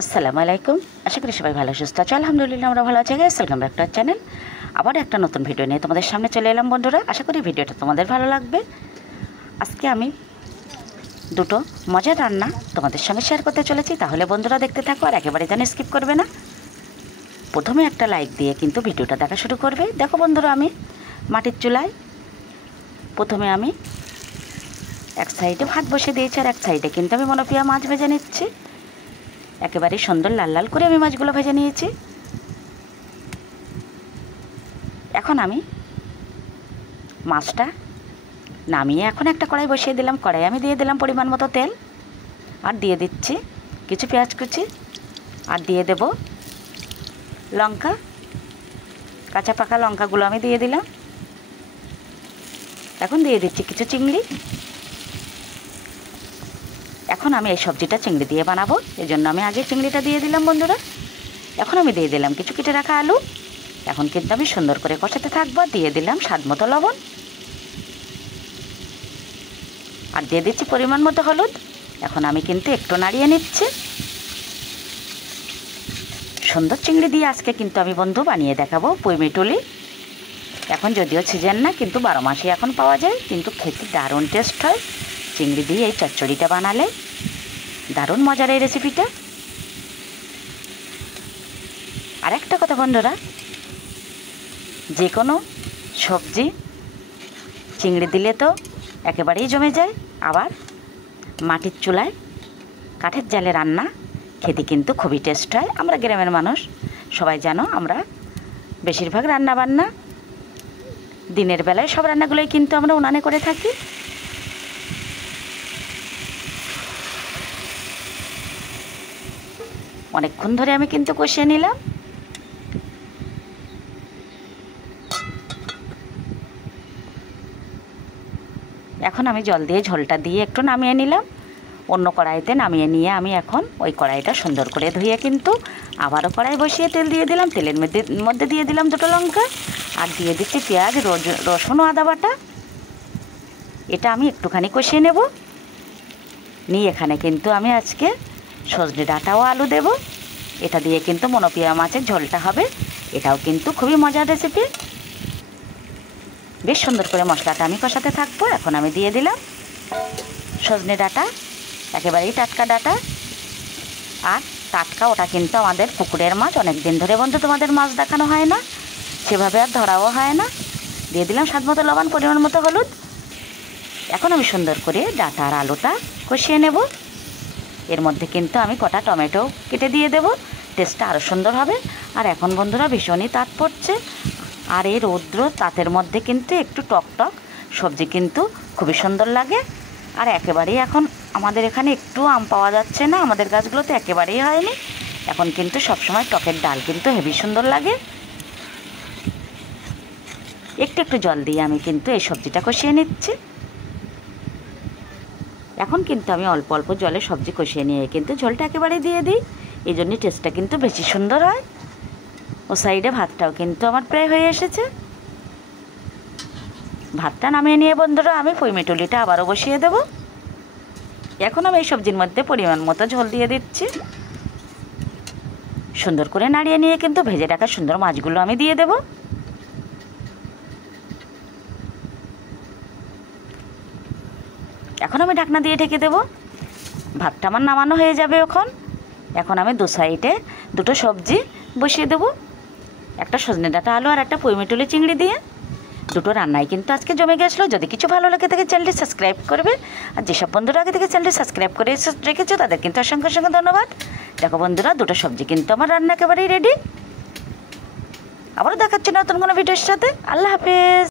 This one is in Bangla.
আসসালামু আলাইকুম। আশা করি সবাই ভালো সুস্থ আছো। আলহামদুলিল্লাহ আমরা ভালো আছি। Welcome back to our channel. আবার একটা নতুন ভিডিও নিয়ে তোমাদের সামনে চলে এলাম বন্ধুরা। আশা করি ভিডিওটা তোমাদের ভালো লাগবে। আজকে আমি দুটো মজার রান্না তোমাদের সঙ্গে শেয়ার করতে চলেছি। তাহলে বন্ধুরা দেখতে থাকো আর একেবারে যেন স্কিপ করবে না। প্রথমে একটা লাইক দিয়ে কিন্তু ভিডিওটা দেখা শুরু করবে। দেখো বন্ধুরা, আমি মাটির চুলায় প্রথমে আমি এক সাইডে ভাত বসে দিয়েছি আর এক সাইডে কিন্তু আমি মনোপিয়া মাছ ভেজে নিচ্ছি। একেবারে সুন্দর লাল লাল করে আমি মাছগুলো ভেজে নিয়েছি। এখন আমি মাছটা নামিয়ে এখন একটা কড়াই বসিয়ে দিলাম। কড়াই আমি দিয়ে দিলাম পরিমাণ মতো তেল, আর দিয়ে দিচ্ছি কিছু পেঁয়াজ কুচি, আর দিয়ে দেব লঙ্কা, কাঁচা পাকা লঙ্কাগুলো আমি দিয়ে দিলাম। এখন দিয়ে দিচ্ছি কিছু চিংড়ি। এখন আমি এই সবজিটা চিংড়ি দিয়ে বানাবো, এই জন্য আমি আগে চিংড়িটা দিয়ে দিলাম বন্ধুরা। এখন আমি দিয়ে দিলাম কিছু কেটে রাখা আলু। এখন কিন্তু আমি সুন্দর করে কষাতে থাকবো। দিয়ে দিলাম স্বাদ মতো লবণ, আর দিয়ে দিচ্ছি পরিমাণ মতো হলুদ। এখন আমি কিন্তু একটু নাড়িয়ে নিচ্ছি। সুন্দর চিংড়ি দিয়ে আজকে কিন্তু আমি বন্ধু বানিয়ে দেখাবো পুঁইমিটুলি। এখন যদিও সিজন না, কিন্তু 12 মাসই এখন পাওয়া যায়, কিন্তু খেতে দারুণ টেস্ট হয়। চিংড়ি দিয়ে এই চচ্চড়িটা বানালে দারুণ মজার এই রেসিপিটা। আর একটা কথা বন্ধুরা, যে কোনো সবজি চিংড়ি দিলে তো একেবারেই জমে যায়। আবার মাটির চুলায় কাঠের জালে রান্না খেতে কিন্তু খুবই টেস্ট হয়। আমরা গ্রামের মানুষ সবাই জানো, আমরা বেশিরভাগ রান্না বান্না দিনের বেলায় সব রান্নাগুলোই কিন্তু আমরা উনানে করে থাকি। অনেকক্ষণ ধরে আমি কিন্তু কষিয়ে নিলাম। এখন আমি জল দিয়ে ঝোলটা দিয়ে একটু নামিয়ে নিলাম। অন্য কড়াইতে নামিয়ে নিয়ে আমি এখন ওই কড়াইটা সুন্দর করে ধুয়ে কিন্তু আবারও কড়াই বসিয়ে তেল দিয়ে দিলাম। তেলের মধ্যে দিয়ে দিলাম দুটো লঙ্কা, আর দিয়ে দিচ্ছি পেঁয়াজ, রসুন ও আদা বাটা। এটা আমি একটুখানি কষিয়ে নেব। নিয়ে এখানে কিন্তু আমি আজকে সজনে ডাঁটা ও আলু দেব। এটা দিয়ে কিন্তু মনোপিয়া মাছের ঝোলটা হবে। এটাও কিন্তু খুবই মজার রেসিপি। বেশ সুন্দর করে মশলাটা আমি কষাতে থাকবো। এখন আমি দিয়ে দিলাম সজনে ডাঁটা, একেবারেই টাটকা ডাঁটা। আর টাটকা ওটা কিন্তু আমাদের পুকুরের মাছ। অনেক দিন ধরে বন্ধু তোমাদের মাছ দেখানো হয় না, সেভাবে আর ধরাও হয় না। দিয়ে দিলাম স্বাদ মতো লবণ, পরিমাণ মতো হলুদ। এখন আমি সুন্দর করে ডাঁটা আর আলুটা কষিয়ে নেব। এর মধ্যে কিন্তু আমি কটা টমেটো কেটে দিয়ে দেব, টেস্টটা আরও সুন্দর হবে। আর এখন বন্ধুরা ভীষণই তাপ পড়ছে, আর এই রৌদ্র তাতের মধ্যে কিন্তু একটু টক টক সবজি কিন্তু খুবই সুন্দর লাগে। আর একেবারেই এখন আমাদের এখানে একটু আম পাওয়া যাচ্ছে না, আমাদের গাছগুলোতে একেবারেই হয়নি। এখন কিন্তু সবসময় টকের ডাল কিন্তু হেবি সুন্দর লাগে। একটু একটু জল দিয়ে আমি কিন্তু এই সবজিটা কষিয়ে নিচ্ছি। এখন কিন্তু আমি অল্প অল্প জলে সবজি কষিয়ে নিয়ে কিন্তু ঝোলটা একেবারে দিয়ে দিই। এই জন্যই টেস্টটা কিন্তু বেশি সুন্দর হয়। ও সাইডে ভাতটাও কিন্তু আমার প্রায় হয়ে এসেছে। ভাতটা নামিয়ে নিয়ে বন্ধুরা আমি পুঁইমিটুলিটা আবারও বসিয়ে দেব। এখন আমি এই সবজির মধ্যে পরিমাণ মতো ঝোল দিয়ে দিচ্ছি। সুন্দর করে নাড়িয়ে নিয়ে কিন্তু ভেজে রাখা সুন্দর মাছগুলো আমি দিয়ে দেব। এখন আমি ঢাকনা দিয়ে ঢেকে দেব। ভাতটা আমার নামানো হয়ে যাবে এখন আমি দু সাইডে দুটো সবজি বসিয়ে দেব, একটা সজনে ডাঁটা আলু আর একটা পুঁইমিটুলি চিংড়ি দিয়ে। দুটো রান্নাই কিন্তু আজকে জমে গেছিলো। যদি কিছু ভালো লাগে থাকে চ্যানেলটি সাবস্ক্রাইব করবে, আর যেসব বন্ধুরা আগে থেকে চ্যানেলটি সাবস্ক্রাইব করে রেখেছো তাদের কিন্তু অসংখ্য অসংখ্য ধন্যবাদ। দেখো বন্ধুরা, দুটো সবজি কিন্তু আমার রান্না একেবারেই রেডি। আবারও দেখাচ্ছি নতুন কোনো ভিডিওর সাথে। আল্লাহ হাফেজ।